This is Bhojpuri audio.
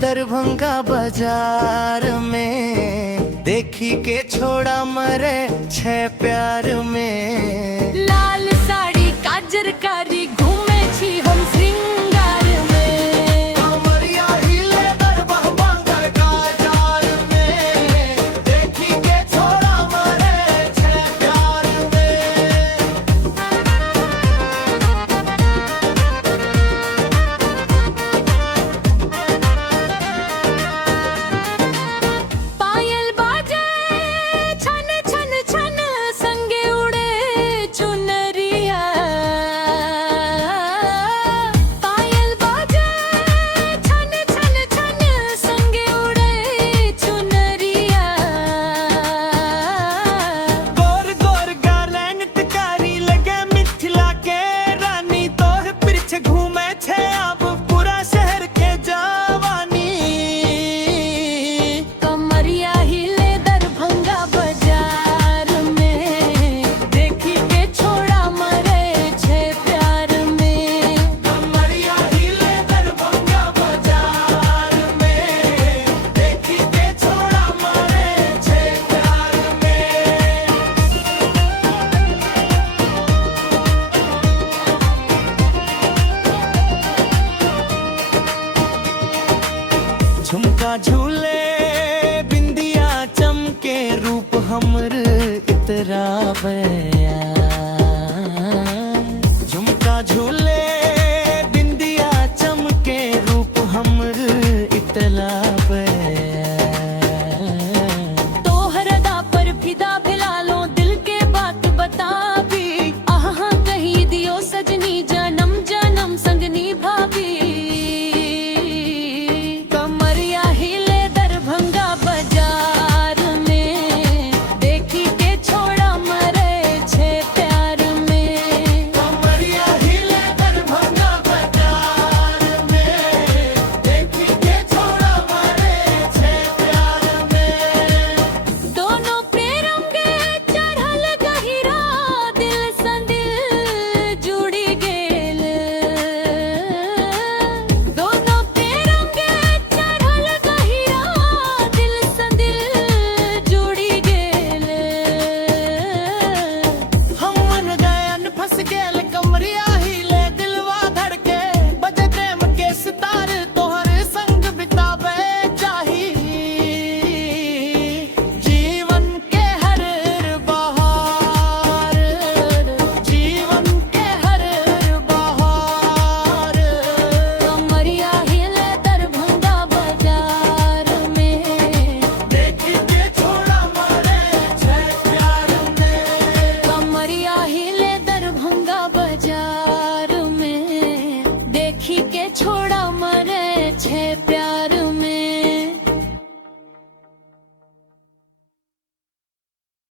दरभंगा बाजार में, देखी के छोड़ा मरे छे प्यार में। लाल साड़ी काजर कारी घूमे छी हम श्रृंगार में। कमरिया हिले दरभंगा बाजार में, देखी के छोड़ा मरे छे प्यार में। पायल बाजे छन छन छन, संगे उड़े चुनरिया। पायल बाजे छन छन छन, संगे उड़े चुनरिया। गोर गोर गालन टिकारी लगे मिथिला के रानी, तोह पीछे घूमे छे अब पूरा शहर के जवानी। कमरिया हिले दरभंगा बाजार में, देखी के छोड़ा मरे छे प्यार में। कमरिया हिले दरभंगा बाजार में, देखी के छोड़ा मरे छे प्यार में। झुमका झूले बिंदिया चमके, रूप हमर इतरावया। झुमका झूले बिंदिया चमके, रूप हमर इतरावया। तोहर अदा पर फिदा भिलालो, दिल के बात बता भी। आहा कही दियो सजनी, जन्म जन्म संगनी भाभी। कमरिया हिले दरभंगा बाजार में, देखी के छोड़ा मरे छे प्यार में। कमरिया हिले दरभंगा बाजार में, देखी के छोड़ा मरे छे प्यार में। दोनों प्रेरंगे चढ़ल गहिरा, दिल संदिल जुड़ी गेल। दोनों प्रेरंगे चढ़ल गहिरा, दिल संदिल जुड़ी गेल। हम मन गयन फंस गेल, कमरिया हिले दिलवा धड़के। बजे प्रेम के सितार, तोहर संग बितावे चाही। जीवन के हर बहार, जीवन के हर बहार। कमरिया हिले दरभंगा बाजार में, देखी के छोड़ा मरे छे प्यार में। कमरिया हिले दरभंगा बाजार में, देखी के छोड़ा मरे छे प्यार।